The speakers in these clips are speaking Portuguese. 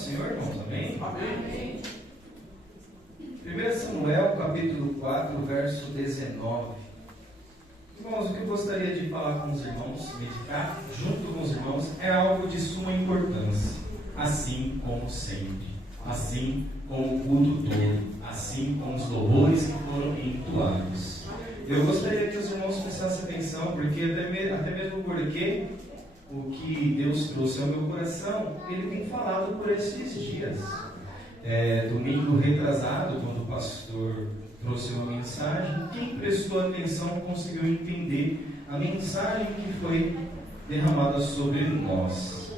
do Senhor, irmãos? Amém? Amém. 1 Samuel, capítulo 4, verso 19. Irmãos, o que eu gostaria de falar com os irmãos, meditar junto com os irmãos, é algo de suma importância. Assim como sempre, assim como o culto todo, assim como os louvores que foram entoados. Eu gostaria que os irmãos prestassem atenção, porque até mesmo porque o que Deus trouxe ao meu coração, Ele tem falado por esses dias. Domingo retrasado, quando o pastor trouxe uma mensagem, quem prestou atenção conseguiu entender a mensagem que foi derramada sobre nós.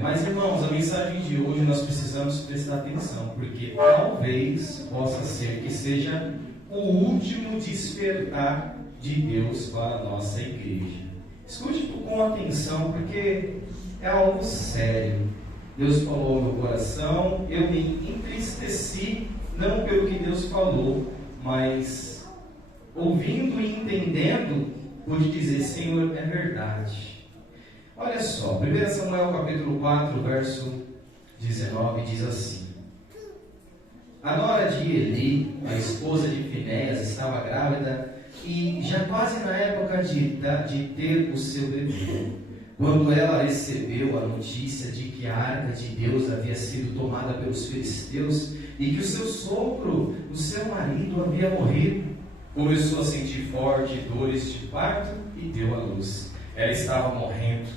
Mas, irmãos, a mensagem de hoje nós precisamos prestar atenção, porque talvez possa ser que seja o último despertar de Deus para a nossa igreja. Escute com atenção, porque é algo sério. Deus falou ao meu coração, eu me entristeci, não pelo que Deus falou, mas ouvindo e entendendo, pude dizer: Senhor, é verdade. Olha só, 1 Samuel capítulo 4, verso 19, diz assim: a nora de Eli, a esposa de Finéias, estava grávida e já quase na época de ter o seu bebê. Quando ela recebeu a notícia de que a arca de Deus havia sido tomada pelos filisteus e que o seu sogro, o seu marido, havia morrido, começou a sentir forte dores de parto e deu à luz. Ela estava morrendo,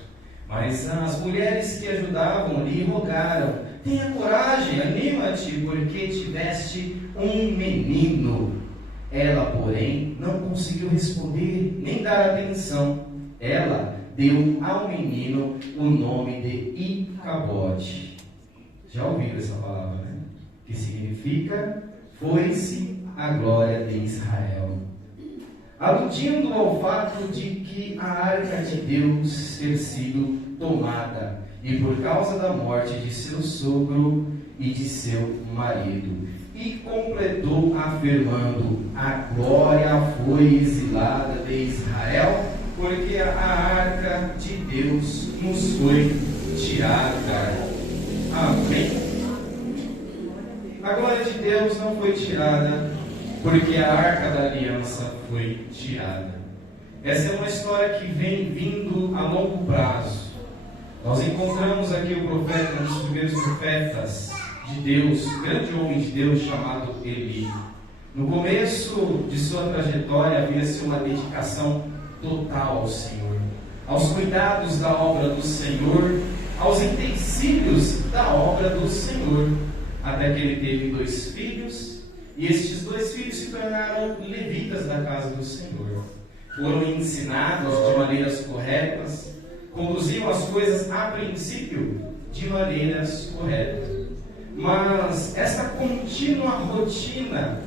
mas as mulheres que ajudavam lhe rogaram: tenha coragem, anima-te, porque tiveste um menino. Ela, porém, não conseguiu responder nem dar atenção. Ela deu ao menino o nome de Icabode. Já ouviram essa palavra, né? Que significa: foi-se a glória de Israel. Aludindo ao fato de que a arca de Deus ter sido tomada, e por causa da morte de seu sogro e de seu marido. E completou afirmando: a glória foi exilada de Israel, porque a arca de Deus nos foi tirada. Amém? A glória de Deus não foi tirada, porque a arca da aliança foi tirada. Essa é uma história que vem vindo a longo prazo. Nós encontramos aqui o profeta, um dos primeiros profetas de Deus, grande homem de Deus chamado Eli. No começo de sua trajetória havia-se uma dedicação total ao Senhor, aos cuidados da obra do Senhor, aos utensílios da obra do Senhor, até que ele teve 2 filhos, e estes 2 filhos se tornaram levitas da casa do Senhor. Foram ensinados de maneiras corretas, conduziam as coisas a princípio de maneiras corretas. Mas essa contínua rotina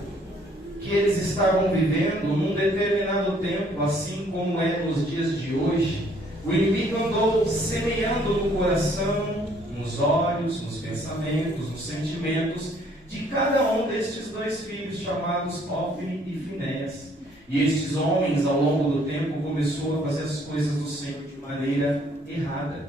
que eles estavam vivendo num determinado tempo, assim como é nos dias de hoje, o inimigo andou semeando no coração, nos olhos, nos pensamentos, nos sentimentos de cada um destes 2 filhos, chamados Hófni e Finéias. E estes homens, ao longo do tempo, começou a fazer as coisas do Senhor de maneira errada.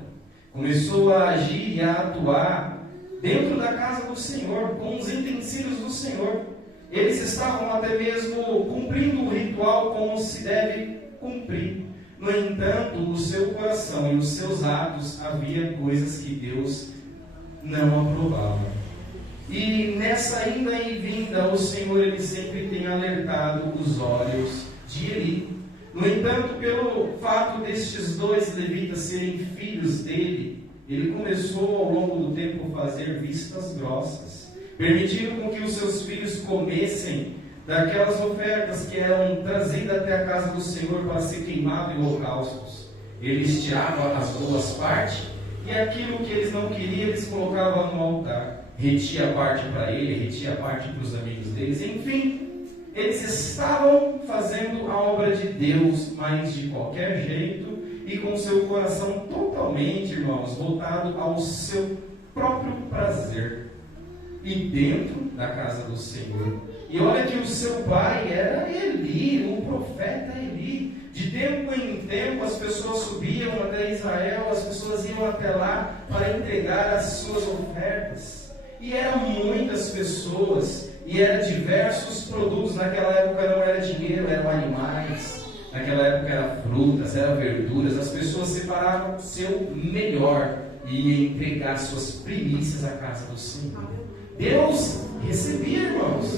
Começou a agir e a atuar dentro da casa do Senhor, com os utensílios do Senhor. Eles estavam até mesmo cumprindo o ritual como se deve cumprir. No entanto, no seu coração e nos seus atos havia coisas que Deus não aprovava. E nessa ida e vinda, o Senhor ele sempre tem alertado os olhos de Eli. No entanto, pelo fato destes 2 levitas serem filhos dele, ele começou ao longo do tempo a fazer vistas grossas, permitindo com que os seus filhos comessem daquelas ofertas que eram trazidas até a casa do Senhor para ser queimado em holocaustos. Eles tiravam as boas partes e aquilo que eles não queriam, eles colocavam no altar. Retia parte para ele, retia parte para os amigos deles, enfim, eles estavam fazendo a obra de Deus, mas de qualquer jeito e com seu coração totalmente, irmãos, voltado ao seu próprio prazer e dentro da casa do Senhor. E olha que o seu pai era Eli, o profeta Eli. De tempo em tempo as pessoas subiam até Israel, as pessoas iam até lá para entregar as suas ofertas. E eram muitas pessoas, e eram diversos produtos. Naquela época não era dinheiro, eram animais. Naquela época eram frutas, eram verduras. As pessoas separavam o seu melhor e iam entregar suas primícias à casa do Senhor. Deus recebia, irmãos.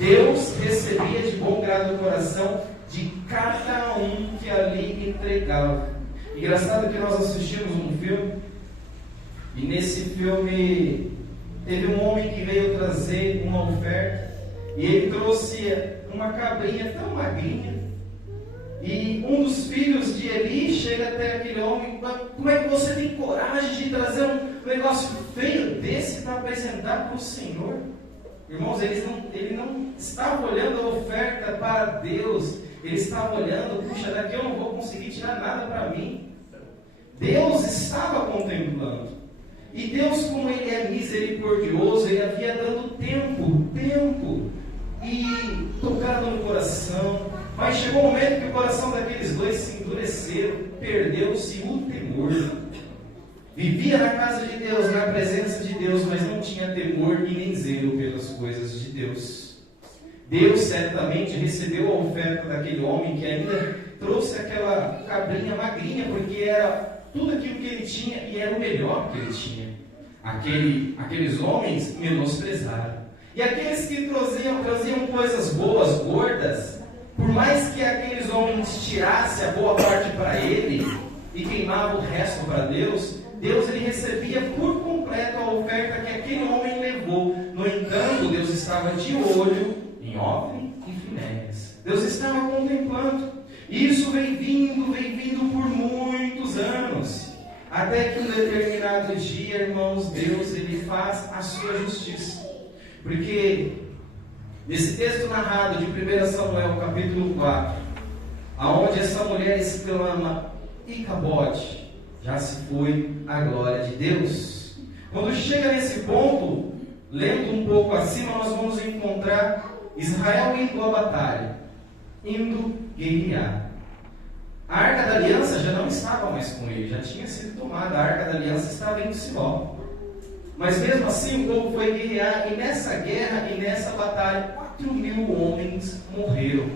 Deus recebia de bom grado o coração de cada um que ali entregava. Engraçado que nós assistimos um filme, e nesse filme teve um homem que veio trazer uma oferta, e ele trouxe uma cabrinha tão magrinha, e um dos filhos de Eli chega até aquele homem: como é que você tem coragem de trazer um negócio feio desse para apresentar para o Senhor? Irmãos, ele não estava olhando a oferta para Deus, ele estava olhando: puxa, daqui eu não vou conseguir tirar nada para mim. Deus estava contemplando. E Deus, como Ele é misericordioso, Ele havia dado tempo, e tocado no coração. Mas chegou um momento que o coração daqueles dois se endureceram, perdeu-se o temor. Vivia na casa de Deus, na presença de Deus, mas não tinha temor e nem zelo pelas coisas de Deus. Deus certamente recebeu a oferta daquele homem que ainda trouxe aquela cabrinha magrinha, porque era tudo aquilo que ele tinha e era o melhor que ele tinha. Aqueles homens menosprezaram. E aqueles que traziam coisas boas, gordas, por mais que aqueles homens tirassem a boa parte para ele e queimavam o resto para Deus, ele recebia por completo a oferta que aquele homem levou. No entanto, Deus estava de olho em Ofni e Finéias. Deus estava contemplando. E isso vem vindo por muitos anos. Até que um determinado dia, irmãos, Deus ele faz a sua justiça. Porque nesse texto narrado de 1 Samuel, capítulo 4, aonde essa mulher exclama: Icabode, já se foi a glória de Deus. Quando chega nesse ponto, lendo um pouco acima, nós vamos encontrar Israel indo à batalha, indo guerrear. A Arca da Aliança já não estava mais com ele, já tinha sido tomada. A Arca da Aliança estava em Siló. Mas mesmo assim o povo foi guerrear, e nessa guerra e nessa batalha 4.000 homens morreram.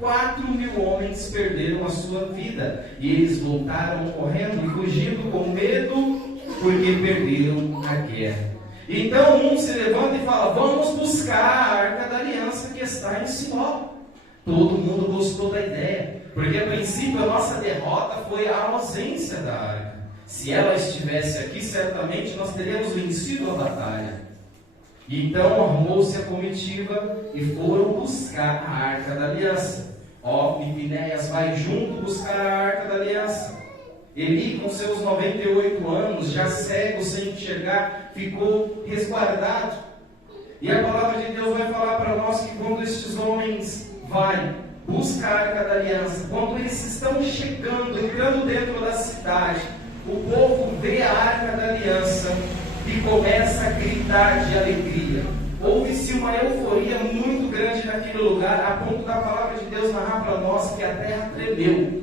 4.000 homens perderam a sua vida, e eles voltaram correndo e fugindo com medo, porque perderam a guerra. Então um se levanta e fala: vamos buscar a Arca da Aliança que está em Siló. Todo mundo gostou da ideia, porque a princípio a nossa derrota foi a ausência da arca. Se ela estivesse aqui, certamente nós teríamos vencido a batalha. Então armou-se a comitiva e foram buscar a Arca da Aliança. Ofni e Finéias vai junto buscar a Arca da Aliança. Eli, com seus 98 anos, já cego, sem enxergar, ficou resguardado. E a palavra de Deus vai falar para nós que quando estes homens buscar a Arca da Aliança, quando eles estão chegando, entrando dentro da cidade, o povo vê a Arca da Aliança e começa a gritar de alegria. Houve-se uma euforia muito grande naquele lugar, a ponto da palavra de Deus narrar para nós que a terra tremeu.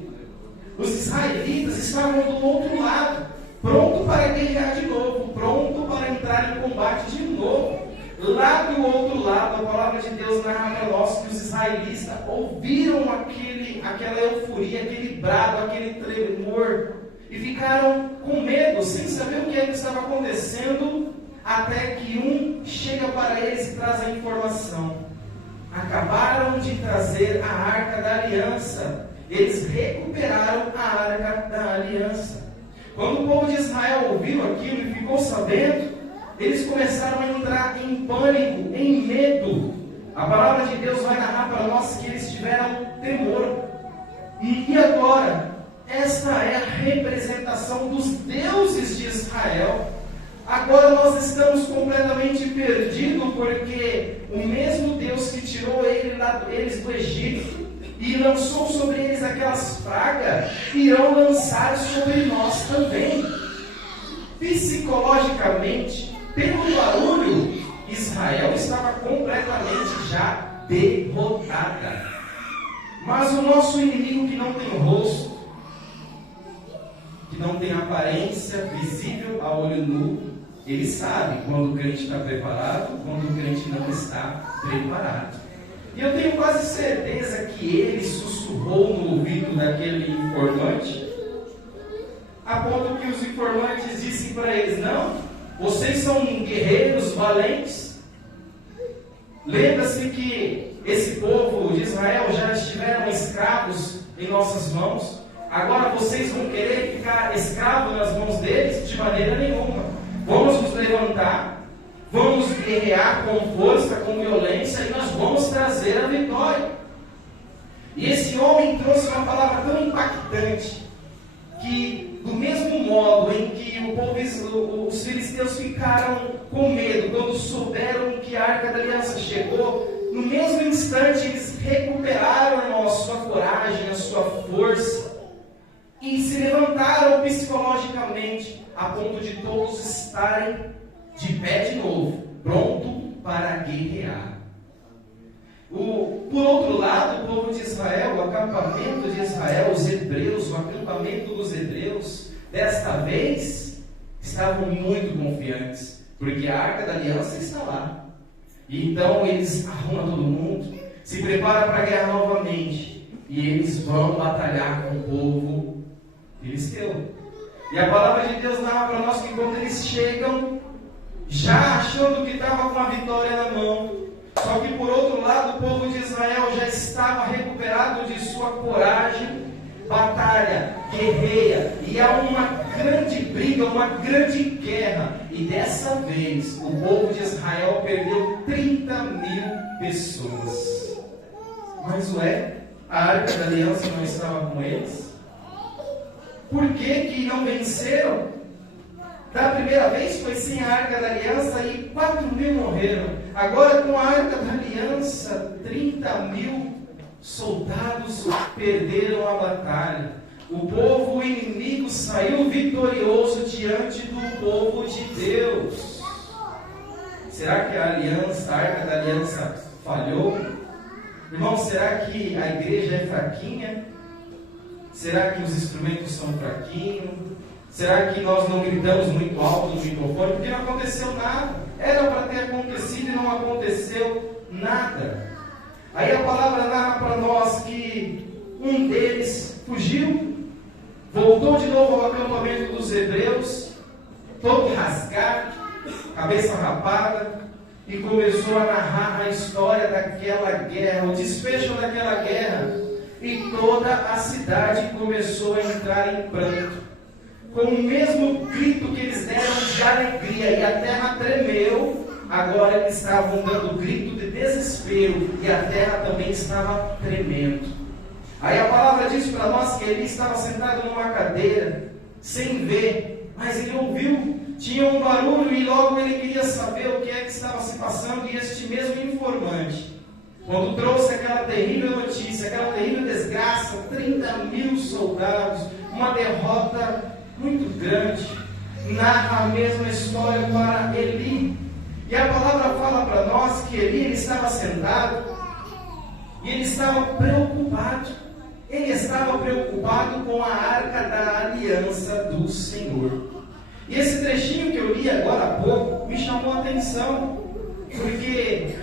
Os israelitas estavam do outro lado, pronto para guerrear de novo, pronto para entrar em combate de novo. Lá do outro lado, a palavra de Deus narra para nós que os israelitas ouviram aquela euforia, aquele brado, aquele tremor, e ficaram com medo, sem saber o que é que estava acontecendo, até que um chega para eles e traz a informação: acabaram de trazer a Arca da Aliança. Eles recuperaram a Arca da Aliança. Quando o povo de Israel ouviu aquilo e ficou sabendo, eles começaram a entrar em pânico, em medo. A palavra de Deus vai narrar para nós que eles tiveram temor. E agora, esta é a representação dos deuses de Israel. Agora nós estamos completamente perdidos, porque o mesmo Deus que tirou eles do Egito e lançou sobre eles aquelas pragas, irão lançar sobre nós também. Psicologicamente, pelo barulho, Israel estava completamente já derrotada. Mas o nosso inimigo que não tem rosto, que não tem aparência visível a olho nu, ele sabe quando o crente está preparado, quando o crente não está preparado. E eu tenho quase certeza que ele sussurrou no ouvido daquele informante, a ponto que os informantes dissem para eles: não, vocês são guerreiros valentes. Lembra-se que esse povo de Israel já estiveram escravos em nossas mãos. Agora vocês vão querer ficar escravos nas mãos deles? De maneira nenhuma. Vamos nos levantar, vamos guerrear com força, com violência, e nós vamos trazer a vitória. E esse homem trouxe uma palavra tão impactante, que do mesmo modo em que os filisteus ficaram com medo quando souberam que a Arca da Aliança chegou, no mesmo instante eles recuperaram, irmão, a sua coragem, a sua força, e se levantaram psicologicamente, a ponto de todos estarem de pé de novo, pronto para guerrear. Por outro lado, o povo de Israel, o acampamento de Israel, os hebreus, o acampamento dos hebreus, desta vez, estavam muito confiantes, porque a Arca da Aliança está lá. E então eles arrumam todo mundo, se preparam para a guerra novamente, e eles vão batalhar com o povo filisteu. E a palavra de Deus narra para nós que quando eles chegam, já achando que estava com a vitória na mão, só que por outro lado o povo de Israel já estava recuperado de sua coragem, batalha, guerreia, e há uma grande briga, uma grande guerra, e dessa vez o povo de Israel perdeu 30.000 pessoas. Mas a Arca da Aliança não estava com eles? Por que não venceram? Da primeira vez foi sem a Arca da Aliança e 4.000 morreram. Agora com a Arca da Aliança, 30.000 soldados perderam a batalha. O povo inimigo saiu vitorioso diante do povo de Deus. Será que a Arca da Aliança falhou? Irmão, será que a igreja é fraquinha? Será que os instrumentos são fraquinhos? Será que nós não gritamos muito alto no microfone? Porque não aconteceu nada. Era para ter acontecido e não aconteceu nada. Aí a palavra narra para nós que um deles fugiu, voltou de novo ao acampamento dos hebreus, todo rasgado, cabeça rapada, e começou a narrar a história daquela guerra, o desfecho daquela guerra. E toda a cidade começou a entrar em pranto, com o mesmo grito que eles deram de alegria, e a terra tremeu. Agora eles estavam dando grito de desespero, e a terra também estava tremendo. Aí a palavra diz para nós que ele estava sentado numa cadeira, sem ver, mas ele ouviu, tinha um barulho, e logo ele queria saber o que é que estava se passando. E este mesmo informante, quando trouxe aquela terrível notícia, aquela terrível desgraça, 30.000 soldados, uma derrota muito grande, narra a mesma história para Eli. E a palavra fala para nós que ele estava sentado e ele estava preocupado. Ele estava preocupado com a Arca da Aliança do Senhor. E esse trechinho que eu li agora há pouco me chamou a atenção, porque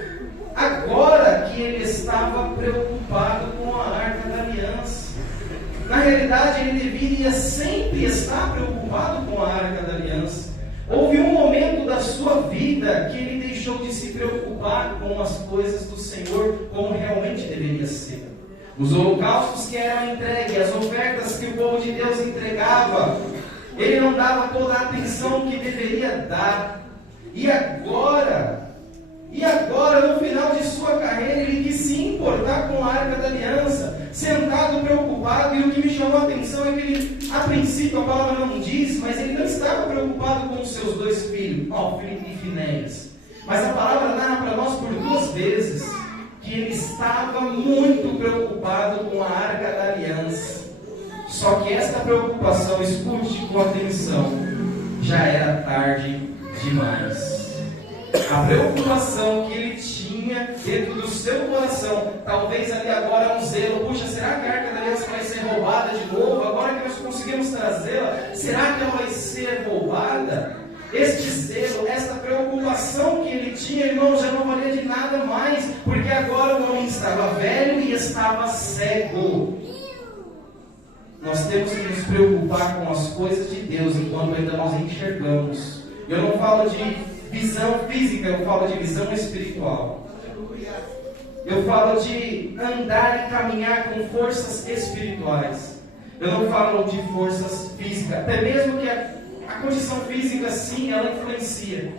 agora que ele estava preocupado com a Arca da Aliança, na realidade ele deveria sempre estar preocupado com a Arca da Aliança. Houve um momento da sua vida que ele deixou de se preocupar com as coisas do Senhor como realmente deveria ser. Os holocaustos que eram entregues, as ofertas que o povo de Deus entregava, ele não dava toda a atenção que deveria dar. E agora, no final de sua carreira, ele quis se importar com a Arca da Aliança, sentado, preocupado. E o que me chamou a atenção é que ele, a princípio, a palavra não diz, mas ele não estava preocupado com os seus dois filhos, Ofni e Finéias. Mas a palavra narra para nós por 2 vezes que ele estava muito preocupado com a Arca da Aliança. Só que esta preocupação, escute com atenção, já era tarde demais. A A preocupação que ele tinha dentro do seu coração, talvez ali agora um zelo, puxa, será que a Arca da Aliança vai ser roubada de novo? Agora que nós conseguimos trazê-la, será que ela vai ser roubada? Este zelo, esta preocupação que ele tinha, irmão, já não valia de nada mais, porque agora o homem estava velho e estava cego. Nós temos que nos preocupar com as coisas de Deus enquanto ainda nós enxergamos. Eu não falo de visão física, eu falo de visão espiritual. Eu falo de andar e caminhar com forças espirituais. Eu não falo de forças físicas, até mesmo que a condição física, sim, ela influencia.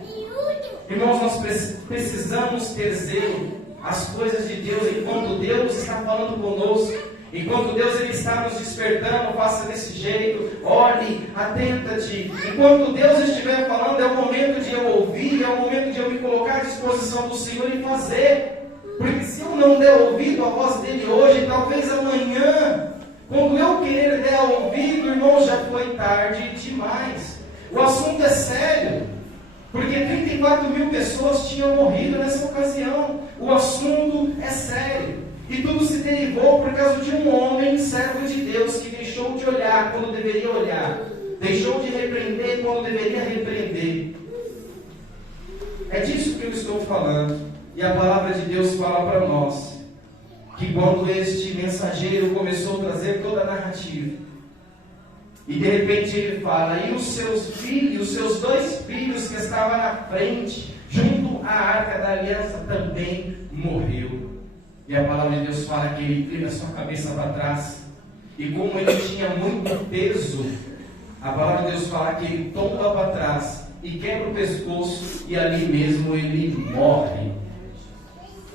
Irmãos, nós precisamos ter zelo as coisas de Deus enquanto Deus está falando conosco. Enquanto Deus ele está nos despertando, faça desse jeito, olhe, atenta-te. Enquanto Deus estiver falando, é o momento de eu ouvir, é o momento de eu me colocar à disposição do Senhor e fazer. Porque se eu não der ouvido à voz dele hoje, talvez amanhã, quando eu querer der ouvido, irmão, já foi tarde demais. O assunto é sério, porque 34 mil pessoas tinham morrido nessa ocasião. O assunto é sério. E tudo se derivou por causa de um homem, servo de Deus, que deixou de olhar quando deveria olhar. Deixou de repreender quando deveria repreender. É disso que eu estou falando. E a palavra de Deus fala para nós que quando este mensageiro começou a trazer toda a narrativa, e de repente ele fala, e os seus filhos, os seus 2 filhos que estavam na frente, junto à Arca da Aliança, também morreu. E a palavra de Deus fala que ele inclina a sua cabeça para trás. E como ele tinha muito peso, a palavra de Deus fala que ele tomba para trás e quebra o pescoço, e ali mesmo ele morre.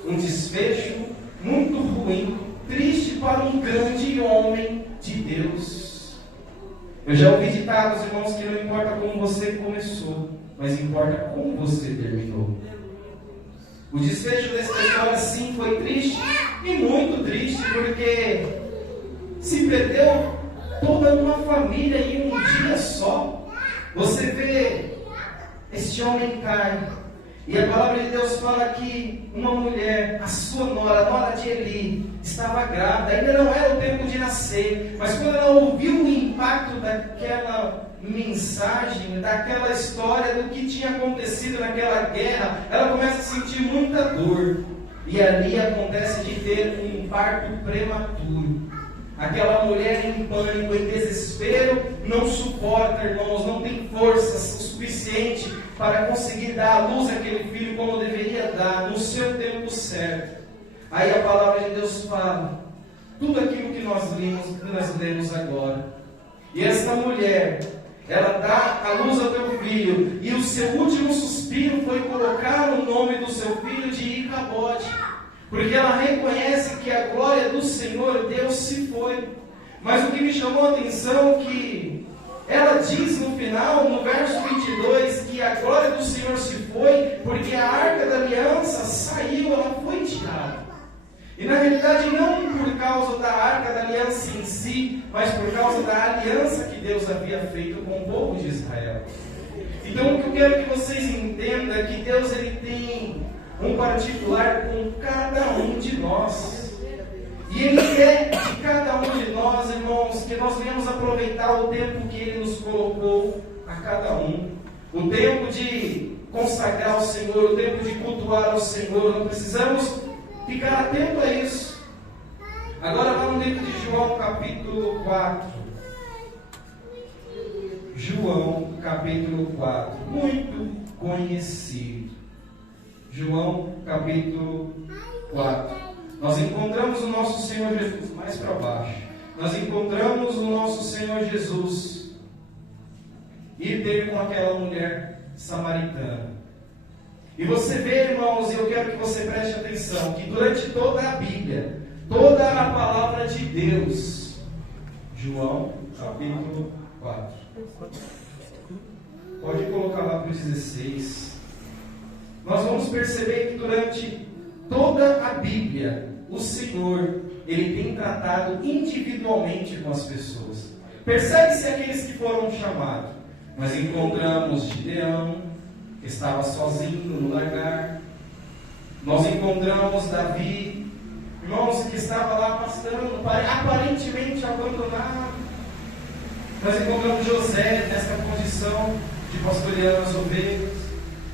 Um desfecho muito ruim, triste para um grande homem de Deus. Eu já ouvi ditados, irmãos, que não importa como você começou, mas importa como você terminou. O desfecho dessa história, sim, foi triste, e muito triste, porque se perdeu toda uma família em um dia só. Você vê, este homem cai, e a palavra de Deus fala que uma mulher, a sua nora, a nora de Eli, estava grávida, ainda não era o tempo de nascer, mas quando ela ouviu o impacto daquela mensagem, daquela história, do que tinha acontecido naquela guerra, ela começa a sentir muita dor, e ali acontece de ter um parto prematuro. Aquela mulher em pânico, em desespero, não suporta, irmãos, não tem forças o suficiente para conseguir dar à luz aquele filho como deveria dar, no seu tempo certo. Aí a palavra de Deus fala tudo aquilo que nós lemos agora. E esta mulher, ela dá à luz ao teu filho, e o seu último suspiro foi colocar o nome do seu filho de Icabode, porque ela reconhece que a glória do Senhor, Deus, se foi. Mas o que me chamou a atenção é que ela diz no final, no verso 22, que a glória do Senhor se foi, porque a Arca da Aliança saiu, ela foi tirada. E na realidade não por causa da Arca da Aliança em si, mas por causa da aliança que Deus havia feito com o povo de Israel. Então o que eu quero que vocês entendam é que Deus ele tem um particular com cada um de nós. E Ele quer de cada um de nós, irmãos, que nós venhamos aproveitar o tempo que Ele nos colocou a cada um. O tempo de consagrar ao Senhor, o tempo de cultuar ao Senhor. Nós precisamos ficar atento a isso. Agora vamos dentro de João capítulo 4. João capítulo 4. Muito conhecido. João capítulo 4. Nós encontramos o nosso Senhor Jesus, mais para baixo. Nós encontramos o nosso Senhor Jesus. E teve com aquela mulher samaritana. E você vê, irmãos, e eu quero que você preste atenção, que durante toda a Bíblia, toda a palavra de Deus, João capítulo 4. Pode colocar lá para os 16. Nós vamos perceber que durante toda a Bíblia, o Senhor, Ele tem tratado individualmente com as pessoas. Percebe-se aqueles que foram chamados. Nós encontramos Gideão, que estava sozinho no lagar. Nós encontramos Davi, irmãos, que estava lá pastando, aparentemente abandonado. Nós encontramos José nessa condição de pastorear as ovelhas.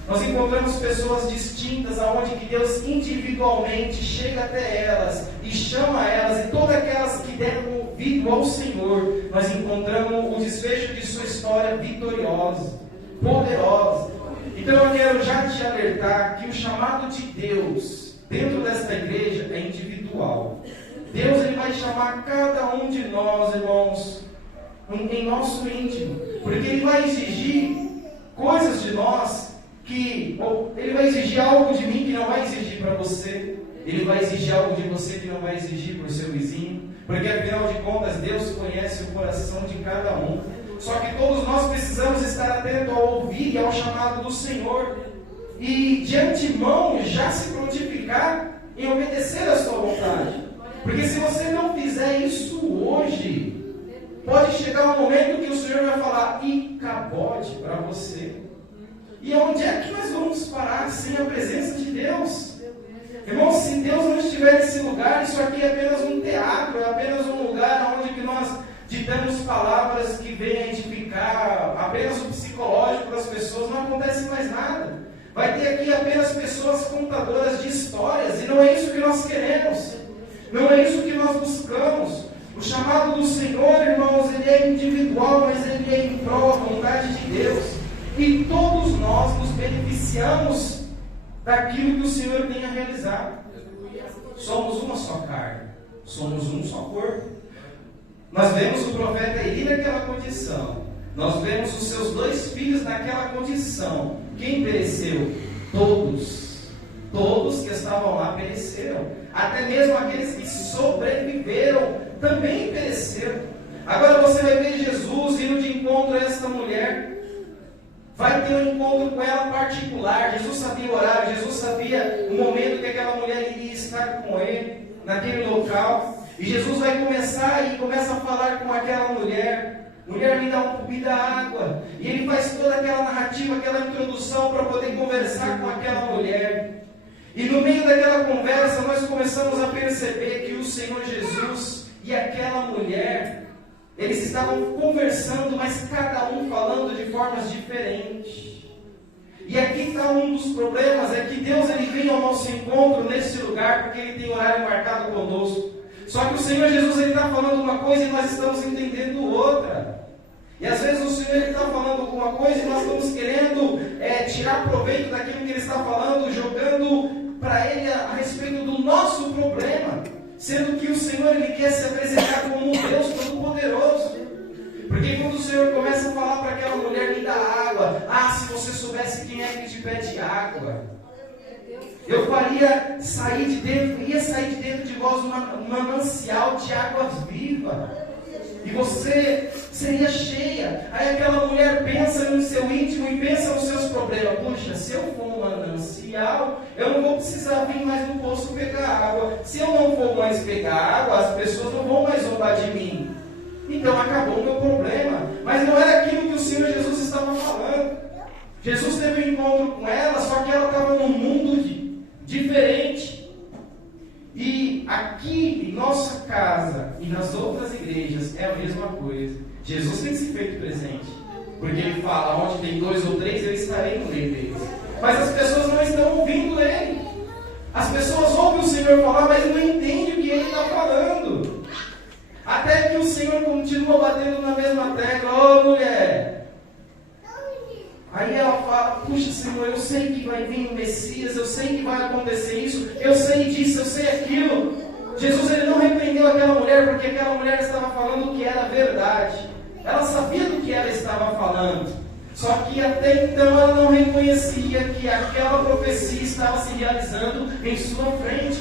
Nós encontramos pessoas distintas, aonde que Deus individualmente chega até elas e chama elas, e todas aquelas que deram ouvido ao Senhor, nós encontramos o desfecho de sua história vitoriosa, poderosa. Então eu quero já te alertar que o chamado de Deus dentro desta igreja é individual. Deus ele vai chamar cada um de nós, irmãos, em nosso íntimo, porque Ele vai exigir coisas de nós Ele vai exigir algo de mim que não vai exigir para você. Ele vai exigir algo de você que não vai exigir para o seu vizinho, porque afinal de contas Deus conhece o coração de cada um. Só que todos nós precisamos estar atentos ao ouvir e ao chamado do Senhor, e de antemão já se prontificar em obedecer a sua vontade, porque se você não fizer isso hoje, pode chegar um momento que o Senhor vai falar "Icabode" para você. E onde é que nós vamos parar sem a presença de Deus? Irmãos, se Deus não estiver nesse lugar, isso aqui é apenas um teatro, é apenas um lugar onde que nós ditamos palavras que vêm a edificar apenas o psicológico das pessoas, não acontece mais nada. Vai ter aqui apenas pessoas contadoras de histórias, e não é isso que nós queremos, não é isso que nós buscamos. O chamado do Senhor, irmãos, ele é individual, mas ele é em prol da vontade de Deus. E todos nós nos beneficiamos daquilo que o Senhor tem a realizar. Somos uma só carne, somos um só corpo. Nós vemos o profeta Eli naquela condição. Nós vemos os seus 2 filhos naquela condição. Quem pereceu? Todos. Todos que estavam lá pereceram. Até mesmo aqueles que sobreviveram também pereceram. Agora você vai ver Jesus indo de encontro a esta mulher. Vai ter um encontro com ela particular. Jesus sabia o horário, Jesus sabia o momento que aquela mulher iria estar com ele, naquele local. E Jesus vai começa a falar com aquela mulher. Mulher, me me dá água. E ele faz toda aquela narrativa, aquela introdução para poder conversar com aquela mulher. E no meio daquela conversa nós começamos a perceber que o Senhor Jesus e aquela mulher, eles estavam conversando, mas cada um falando de formas diferentes. E aqui está um dos problemas, é que Deus ele vem ao nosso encontro nesse lugar, porque Ele tem horário marcado conosco. Só que o Senhor Jesus está falando uma coisa e nós estamos entendendo outra. E às vezes o Senhor está falando alguma coisa e nós estamos querendo tirar proveito daquilo que Ele está falando, jogando para Ele a respeito do nosso problema, sendo que o Senhor ele quer se apresentar como um Deus Todo-Poderoso. Porque quando o Senhor começa a falar para aquela mulher, me dá água, se você soubesse quem é que te pede água, eu faria sair de dentro de vós um manancial de águas vivas, e você seria cheia. Aí aquela mulher pensa no seu íntimo e pensa nos seus problemas. Puxa, se eu for um manancial, eu não vou precisar vir mais no poço pegar água. Se eu não for mais pegar água, as pessoas não vão mais zombar de mim. Então acabou o meu problema. Mas não era aquilo que o Senhor Jesus estava falando. Jesus teve um encontro com ela, só que ela estava num mundo diferente. E aqui em nossa casa e nas outras igrejas é a mesma coisa. Jesus tem se feito presente, porque Ele fala, onde tem 2 ou 3 eu estarei no meio deles. Mas as pessoas não estão ouvindo Ele. As pessoas ouvem o Senhor falar, mas não entendem o que Ele está falando. Até que o Senhor continua batendo na mesma tecla. Mulher. Aí ela fala, puxa Senhor, eu sei que vai vir o Messias, eu sei que vai acontecer isso, eu sei disso, eu sei aquilo. Jesus ele não repreendeu aquela mulher, porque aquela mulher estava falando o que era verdade. Ela sabia do que ela estava falando. Só que até então ela não reconhecia que aquela profecia estava se realizando em sua frente.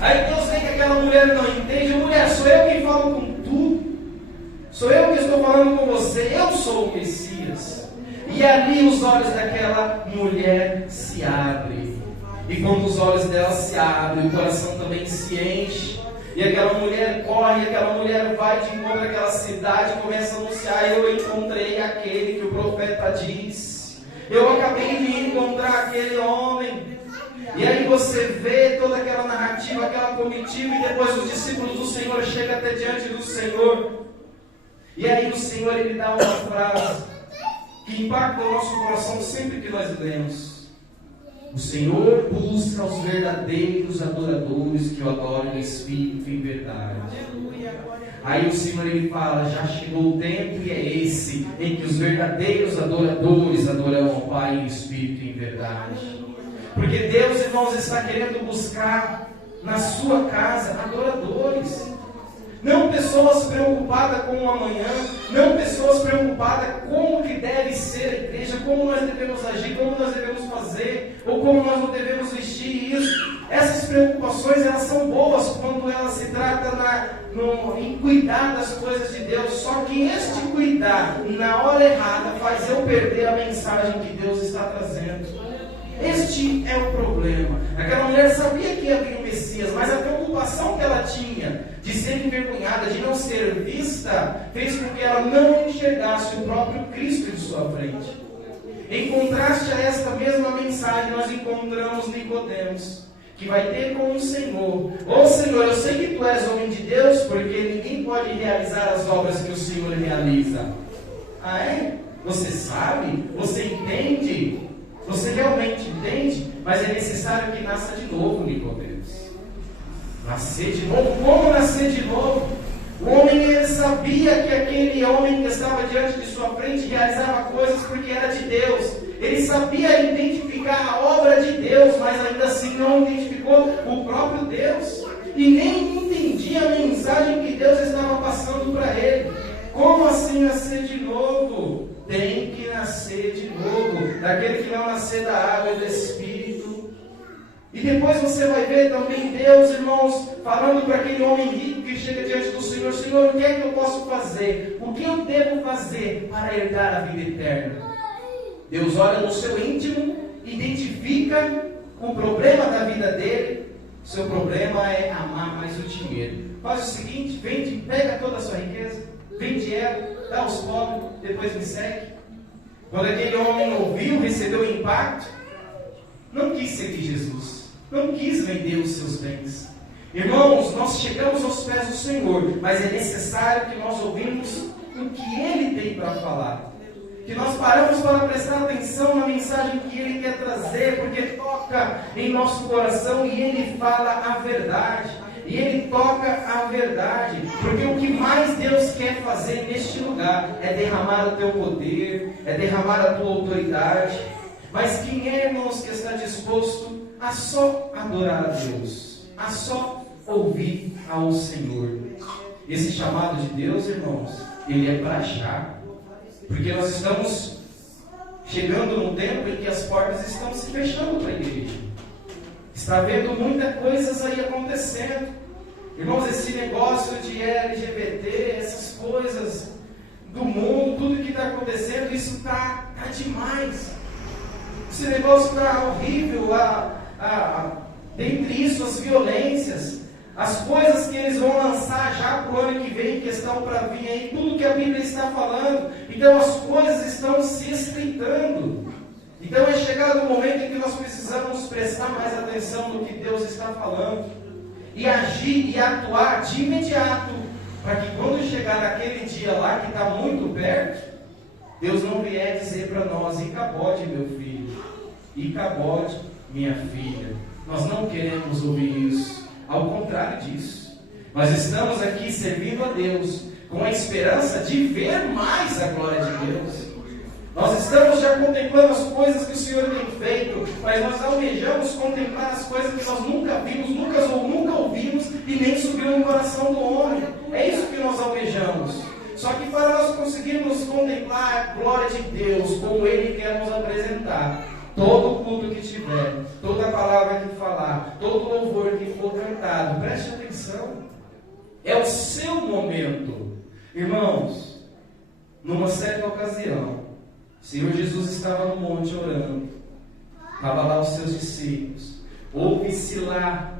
Aí Deus vê que aquela mulher não entende. Mulher, sou eu quem falo com tu. Sou eu que estou falando com você. Eu sou o Messias. E ali os olhos daquela mulher se abrem. E quando os olhos dela se abrem, o coração também se enche. E aquela mulher corre, aquela mulher vai de encontro àquela cidade e começa a anunciar, eu encontrei aquele que o profeta diz. Eu acabei de encontrar aquele homem. E aí você vê toda aquela narrativa, aquela comitiva, e depois os discípulos do Senhor chegam até diante do Senhor. E aí o Senhor, Ele dá uma frase que impacta o nosso coração sempre que nós lemos. O Senhor busca os verdadeiros adoradores que o adorem em espírito e em verdade. Aí o Senhor, Ele fala, já chegou o tempo e é esse, em que os verdadeiros adoradores adorarão ao Pai em espírito e em verdade. Porque Deus, irmãos, está querendo buscar na sua casa adoradores. Não pessoas preocupadas com o amanhã, não pessoas preocupadas com o que deve ser a igreja, como nós devemos agir, como nós devemos fazer, ou como nós não devemos vestir isso. Essas preocupações, elas são boas quando elas se tratam em cuidar das coisas de Deus. Só que este cuidar na hora errada faz eu perder a mensagem que Deus está trazendo. Este é o problema. Aquela mulher sabia que havia um Messias, mas a preocupação que ela tinha de ser envergonhada, de não ser vista, fez com que ela não enxergasse o próprio Cristo em sua frente. Em contraste a esta mesma mensagem, nós encontramos Nicodemos, que vai ter com o Senhor: ô Senhor, eu sei que Tu és homem de Deus, porque ninguém pode realizar as obras que o Senhor realiza. Ah, é? Você sabe? Você entende? Você realmente entende? Mas é necessário que nasça de novo, Nicodemos. Nascer de novo? Como nascer de novo? O homem, ele sabia que aquele homem que estava diante de sua frente realizava coisas porque era de Deus. Ele sabia identificar a obra de Deus, mas ainda assim não identificou o próprio Deus. E nem entendia a mensagem que Deus estava passando para ele. Como assim nascer de novo? Tem que nascer de novo, daquele que não nascer da água e do Espírito. E depois você vai ver também Deus, irmãos, falando para aquele homem rico que chega diante do Senhor: Senhor, o que é que eu posso fazer? O que eu devo fazer para herdar a vida eterna? Deus olha no seu íntimo, identifica o problema da vida dele. Seu problema é amar mais o dinheiro. Faz o seguinte: vende, pega toda a sua riqueza, vende ela, dá aos pobres, depois me segue. Quando aquele homem ouviu, recebeu o impacto, não quis seguir Jesus, não quis vender os seus bens. Irmãos, nós chegamos aos pés do Senhor, mas é necessário que nós ouvimos o que Ele tem para falar, que nós paramos para prestar atenção na mensagem que Ele quer trazer, porque toca em nosso coração e Ele fala a verdade. E Ele toca a verdade, porque o que mais Deus quer fazer neste lugar é derramar o teu poder, é derramar a tua autoridade. Mas quem é, irmãos, que está disposto a só adorar a Deus, a só ouvir ao Senhor? Esse chamado de Deus, irmãos, ele é para já, porque nós estamos chegando num tempo em que as portas estão se fechando para a igreja. Está vendo muitas coisas aí acontecendo. Irmãos, esse negócio de LGBT, essas coisas do mundo, tudo que está acontecendo, isso está demais. Esse negócio está horrível. Dentre isso, as violências, as coisas que eles vão lançar já para o ano que vem, que estão para vir aí, tudo que a Bíblia está falando. Então as coisas estão se estreitando. Então é chegado o momento em que nós precisamos prestar mais atenção no que Deus está falando e agir e atuar de imediato, para que quando chegar aquele dia lá que está muito perto, Deus não vier dizer para nós: e cabode, meu filho, e cabode, minha filha. Nós não queremos ouvir isso. Ao contrário disso, nós estamos aqui servindo a Deus com a esperança de ver mais a glória de Deus. Nós estamos já contemplando as coisas que o Senhor tem feito, mas nós almejamos contemplar as coisas que nós nunca vimos, nunca ouvimos e nem subiu no coração do homem. É isso que nós almejamos. Só que para nós conseguirmos contemplar a glória de Deus como Ele quer nos apresentar, todo culto que tiver, toda palavra que falar, todo louvor que for cantado, preste atenção, é o seu momento. Irmãos, numa certa ocasião, o Senhor Jesus estava no monte orando, estava lá os seus discípulos, ouve-se lá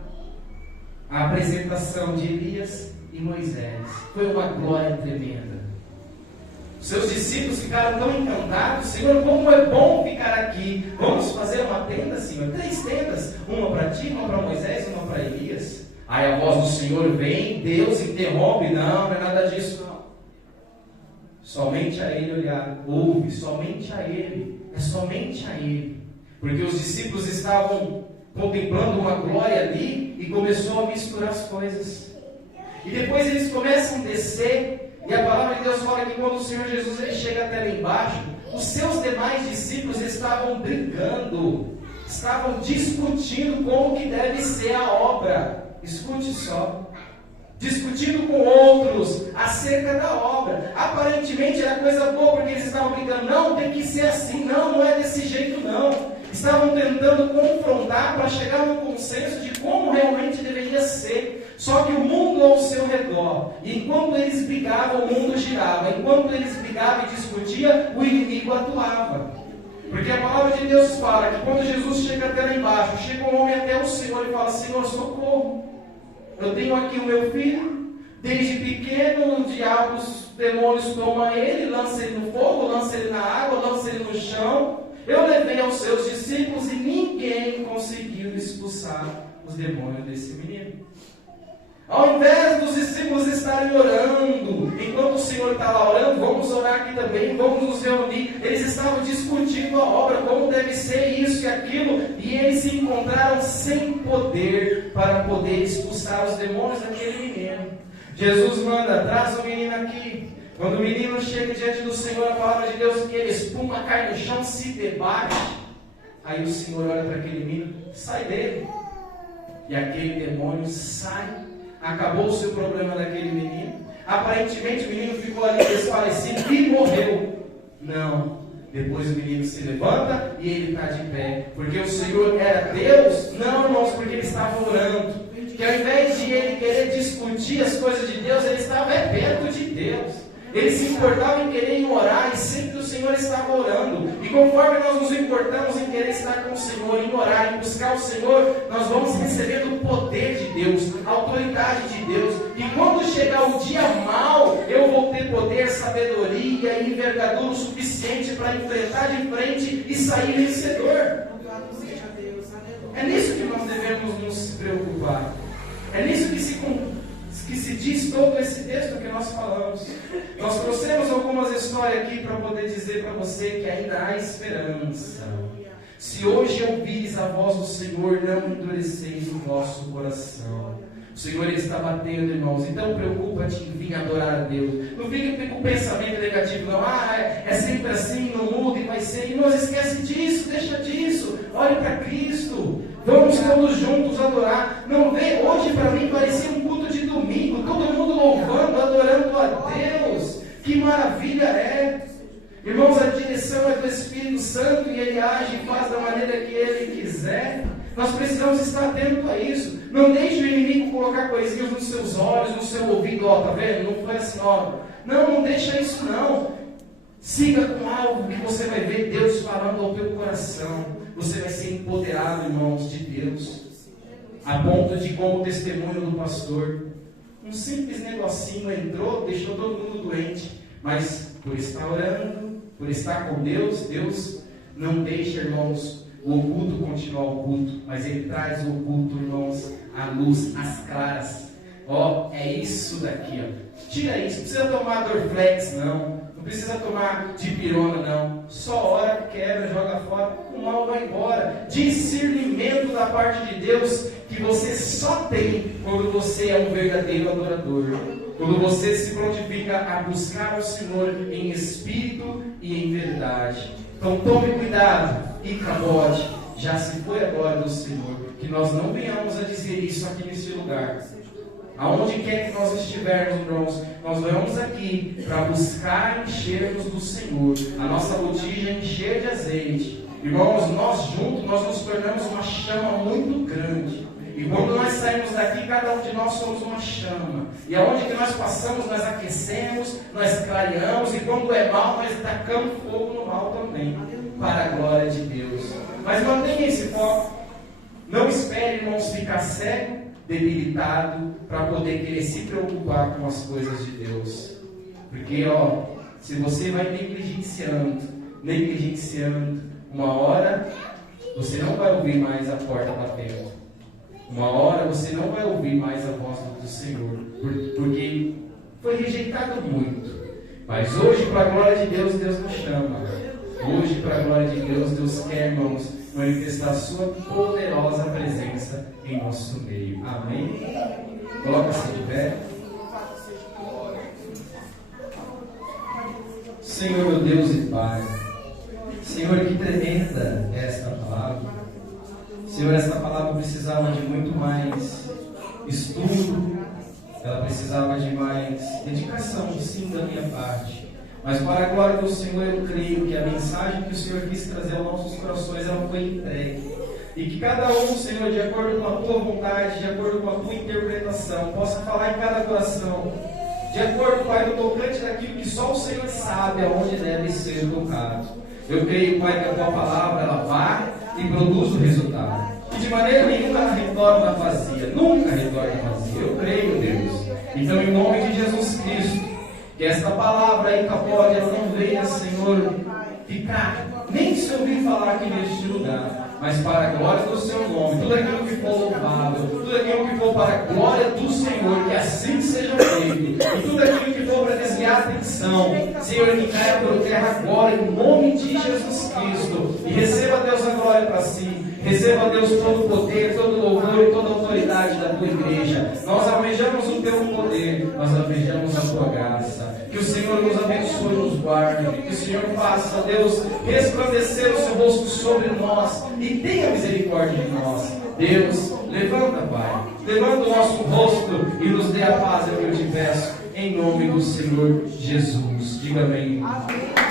a apresentação de Elias e Moisés. Foi uma glória tremenda. Seus discípulos ficaram tão encantados. Senhor, como é bom ficar aqui. Vamos fazer uma tenda, Senhor. 3 tendas. Uma para ti, uma para Moisés, uma para Elias. Aí a voz do Senhor vem, Deus interrompe. Não é nada disso, não. Somente a Ele olhar. Ouve, somente a Ele. É somente a Ele. Porque os discípulos estavam contemplando uma glória ali e começou a misturar as coisas. E depois eles começam a descer. E a palavra de Deus fala que quando o Senhor Jesus ele chega até lá embaixo, os seus demais discípulos estavam brigando, estavam discutindo como que deve ser a obra. Escute só. Discutindo com outros acerca da obra. Aparentemente era coisa boa, porque eles estavam brincando. Não, tem que ser assim. Não é desse jeito não. Estavam tentando confrontar para chegar num consenso de como realmente deveria ser. Só que o mundo ao seu redor, enquanto eles brigavam, o mundo girava. Enquanto eles brigavam e discutiam, o inimigo atuava. Porque a palavra de Deus fala que quando Jesus chega até lá embaixo, chega um homem até o Senhor e fala: Senhor, socorro. Eu tenho aqui o meu filho, desde pequeno, o diabo, os demônios tomam ele, lança ele no fogo, lança ele na água, lança ele no chão. Eu levei aos seus discípulos e ninguém conseguiu expulsar os demônios desse menino. Ao invés dos discípulos estarem orando, enquanto o Senhor está lá orando, vamos orar aqui também, vamos nos reunir. Eles estavam discutindo a obra, como deve ser isso e aquilo, e eles se encontraram sem poder para poder expulsar os demônios daquele menino. Jesus manda: traz o menino aqui. Quando o menino chega diante do Senhor, a palavra de Deus que ele espuma, cai no chão, se debate. Aí o Senhor olha para aquele menino: sai dele. E aquele demônio sai. Acabou-se o problema daquele menino. Aparentemente o menino ficou ali desfalecido e morreu. Não. Depois o menino se levanta e ele está de pé. Porque o Senhor era Deus? Não, irmãos, porque ele estava orando. Que ao invés de ele querer discutir as coisas de Deus, ele estava perto de Deus. Ele se importava em querer orar, e sempre o Senhor estava orando. E conforme nós nos importamos em querer estar com o Senhor, em orar, em buscar o Senhor, nós vamos recebendo o poder de Deus, a autoridade de Deus. E quando chegar o dia mau, eu vou ter poder, sabedoria e envergadura o suficiente para enfrentar de frente e sair vencedor. É nisso que nós devemos nos preocupar. É nisso que se diz todo esse texto que nós falamos. Nós trouxemos algumas histórias aqui para poder dizer para você que ainda há esperança. Se hoje ouvires a voz do Senhor, não endureceis o vosso coração. O Senhor ele está batendo, irmãos. Então preocupa-te em vir adorar a Deus. Não fique com pensamento negativo, não. É sempre assim, não muda e vai ser. E não esquece disso, deixa disso. Olhe para Cristo. Vamos todos juntos adorar. Não vê, hoje para mim parecia um culto de domingo. Todo mundo louvando, adorando a Deus. Que maravilha é. Irmãos, a direção é do Espírito Santo e Ele age e faz da maneira que Ele quiser. Nós precisamos estar atentos a isso. Não deixe o inimigo colocar coisinhas nos seus olhos, no seu ouvido. Ó, tá vendo? Não foi assim, ó. Não deixa isso não. Siga com algo que você vai ver Deus falando ao teu coração. Você vai ser empoderado, irmãos, de Deus. A ponto de, como o testemunho do pastor, um simples negocinho entrou, deixou todo mundo doente. Mas por estar orando, por estar com Deus, Deus não deixa, irmãos, o oculto continuar oculto, mas Ele traz o oculto, irmãos, à luz, às claras. Ó, é isso daqui, ó. Tira isso, não precisa tomar Dorflex, não. Não precisa tomar dipirona, não. Só ora, quebra, joga fora, o mal vai embora. Discernimento da parte de Deus que você só tem quando você é um verdadeiro adorador. Quando você se prontifica a buscar o Senhor em espírito e em verdade. Então tome cuidado, Icabode, já se foi agora do Senhor. Que nós não venhamos a dizer isso aqui nesse lugar. Aonde quer que nós estivermos, irmãos, nós vamos aqui para buscar enchermos do Senhor. A nossa botija encher de azeite. Irmãos, nós juntos, nós nos tornamos uma chama muito grande. E quando nós saímos daqui, cada um de nós somos uma chama. E aonde que nós passamos, nós aquecemos, nós clareamos. E quando é mal, nós tacamos fogo no mal também. Para a glória de Deus. Mas mantenha esse foco. Não espere, irmãos, ficar cego, debilitado, para poder querer se preocupar com as coisas de Deus. Porque, ó, Se você vai negligenciando, uma hora você não vai ouvir mais a porta batendo. Uma hora você não vai ouvir mais a voz do Senhor, porque foi rejeitado muito. Mas hoje, para a glória de Deus, Deus nos chama. Hoje, para a glória de Deus, Deus quer, irmãos, manifestar a sua poderosa presença em nosso meio. Amém? Coloca-se de pé. Senhor, meu Deus e Pai, Senhor, que tremenda é esta palavra. Senhor, esta palavra precisava de muito mais estudo, ela precisava de mais dedicação, sim, da minha parte. Mas para a glória do Senhor, eu creio que a mensagem que o Senhor quis trazer aos nossos corações, ela foi entregue. E que cada um, Senhor, de acordo com a tua vontade, de acordo com a tua interpretação, possa falar em cada coração, de acordo, Pai, no tocante daquilo que só o Senhor sabe aonde deve ser tocado. Eu creio, Pai, que a tua palavra, ela vai e produz o resultado. E de maneira nenhuma ela retorna vazia, nunca retorna vazia. Eu creio, Deus. Então, em nome de Jesus Cristo, que esta palavra aí, Capode, ela não venha, Senhor, ficar, nem se ouvir falar aqui neste lugar, mas para a glória do seu nome, tudo aquilo que for louvável, tudo aquilo que for para a glória do Senhor, que assim seja feito, e tudo aquilo que for para desviar a atenção, Senhor, que caia por terra agora, em nome de Jesus Cristo, e receba, Deus, a glória para si. Receba, Deus, todo o poder, todo o louvor e toda a autoridade da tua igreja. Nós almejamos o teu poder, nós almejamos a tua graça. Que o Senhor nos abençoe e nos guarde. Que o Senhor faça, Deus, resplandecer o seu rosto sobre nós e tenha misericórdia de nós. Deus, levanta, Pai, levanta o nosso rosto e nos dê a paz, é o que eu te peço, em nome do Senhor Jesus. Diga amém. Amém.